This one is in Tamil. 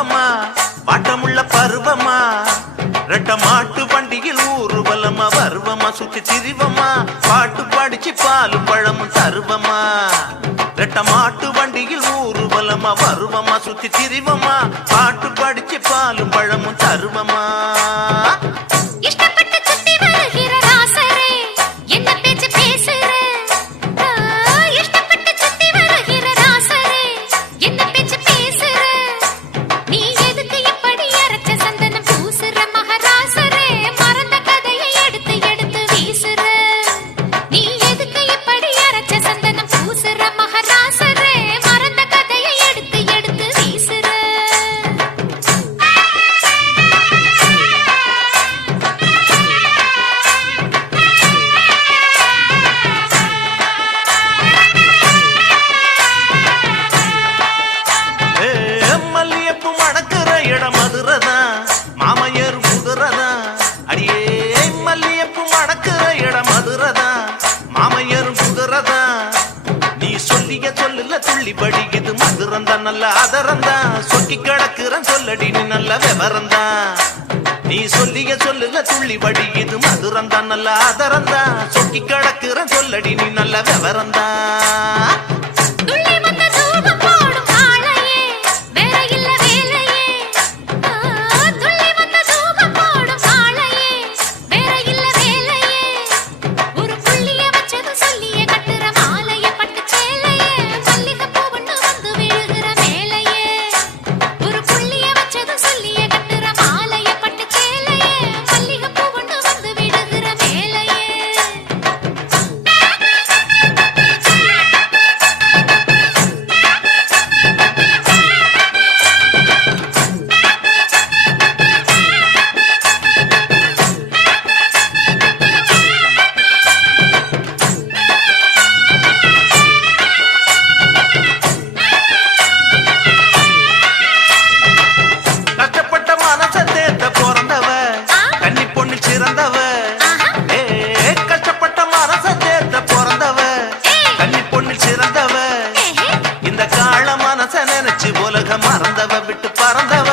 பருவமா பாட்டமுள்ள பருவமா ரெட்ட மாட்டு வண்டியில் ஊர்வலமா வருவமா சுத்தி திரிவமா பாட்டு படிச்சு பாலும் பழமும் தருவமா ரெட்ட மாட்டு வண்டியில் ஊர்வலமா வருவமா சுத்தி திரிவமா பாட்டு படிச்சு பாலும் பழமும் தருவமா மாமையர் குதிரதா அடியே மல்லியப்பு மணக்கிற இடம் மதுரதா மாமையர் குதிரதா நீ சொல்லிய சொல்லுல துள்ளி படிக்குது மதுரந்தா நல்ல அதரந்தா சொக்கி கிடக்குறன் சொல்லடி நீ நல்ல விவரந்தா நீ சொல்லிய சொல்லுல துள்ளி படிக்குது மதுரந்தா நல்ல அதரந்தா சொக்கி கிடக்குறன் சொல்லடி நீ நல்ல விவரந்தா கஷ்டப்பட்ட மனச தேர்ந்த பிறந்தவ கன்னி பொண்ணில் சிறந்தவ இந்த கால மனச நினைச்சு உலக மறந்தவ விட்டு பறந்தவ